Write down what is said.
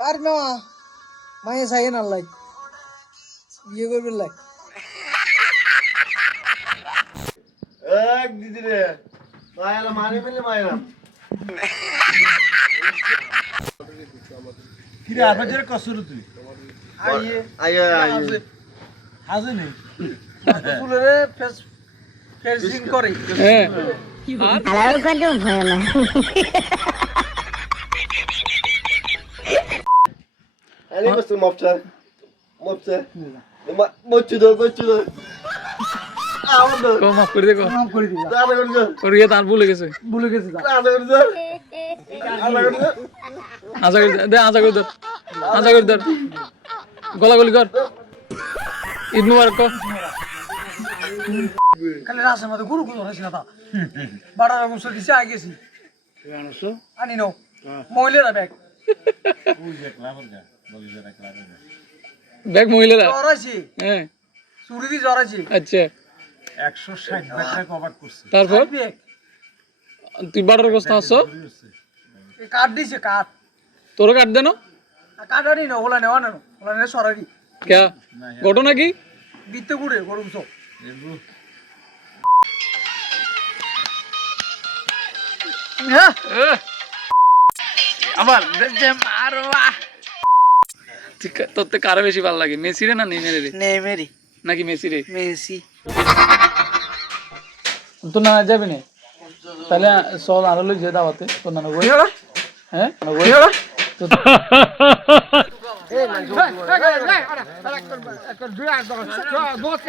আর না মায়ে চাই না লাই বিয়ে করবে লাই এক দিদি রে মায়েরা মানে মিলে মায়েরা কি রে আপাজের কসুর তুই আইয়ে আইয়ে আইয়ে হাজে নেই ফুলেরে ফেসিং করে হ্যাঁ আলাদা করে ভয় না আরে বস মফটা মফটা মচুদো আমাদের কো মাফ করে দে কো নাম করে দিলা দাদা করে দে করিয়ে তার ভুলে গেছে ভুলে গেছে যা দাদা করে দে দাদা করে দে আজা করে দে আজা করে দে গলাগলি কর ঈদ মুবারক কো কালে রাসের মধ্যে গুরু গুরু হয়েছিল তা বাড়া রকম সরকিছে আগে গেছি আনি নো মহিলারা ব্যাগ ব্যাগ মহিলারা জ্বর আছে হ্যাঁ চুরি দিয়ে জ্বর আছে আচ্ছা 160 টাকা কভার করছে তারপর ব্যাগ তুই বাড়ার অবস্থা আসছো কাঠ দিছে কাঠ তোর কাট দেন কাঠ আনি না ওলা নেওয়া না ওলা নেওয়া সরারি কে ঘটনা কি বিত্তে গুড়ে গরম সব আবার মারবা তোর তো কারো বেশি ভালো লাগে মেসি রে না নেইমার রে নেমেরি নাকি মেসি রে মেসি তো না যাবি না তাহলে চল আরো লোক যে দাওয়াতে তোর নানা বই হ্যাঁ তো दोस्त